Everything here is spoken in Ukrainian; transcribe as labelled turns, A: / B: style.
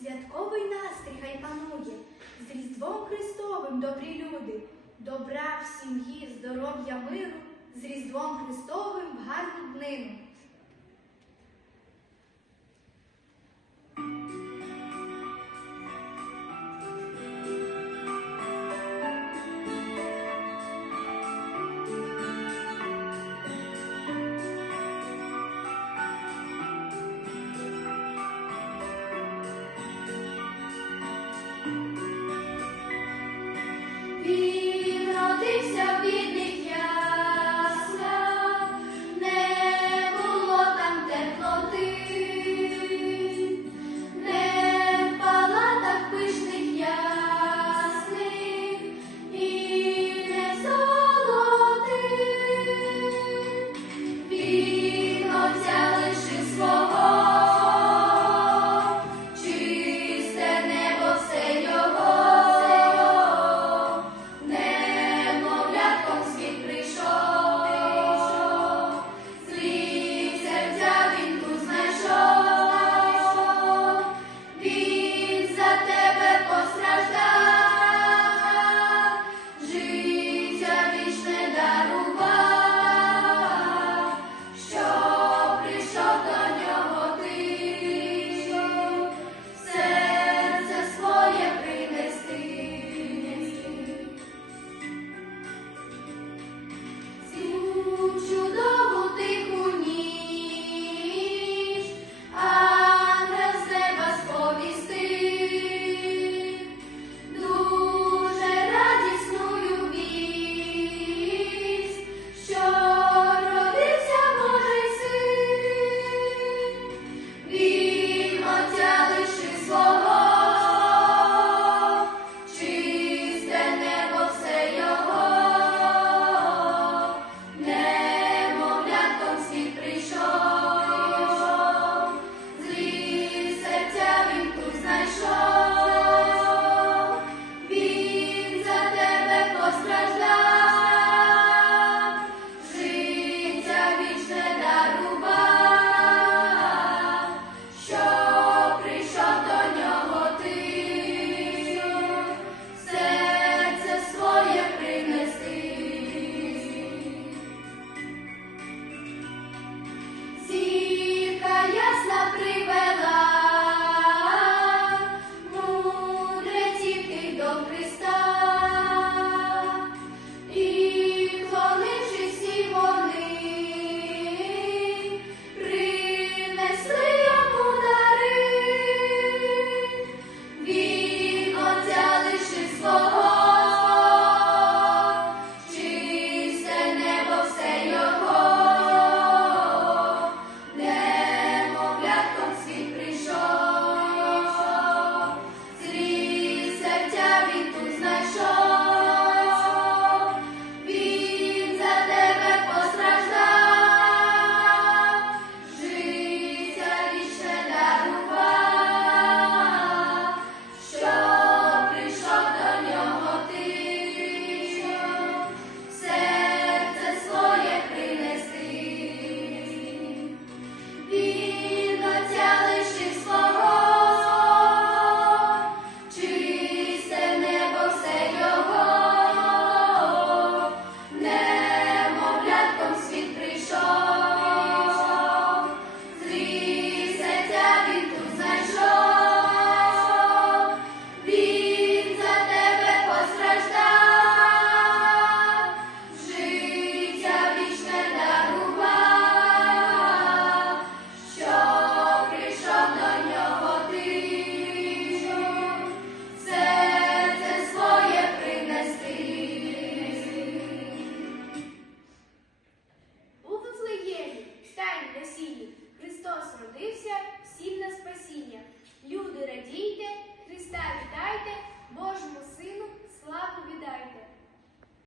A: Святковий настрій хай панує, з Різдвом Христовим добрі люди, добра в сім'ї, здоров'я миру, з Різдвом Христовим в гарну днину.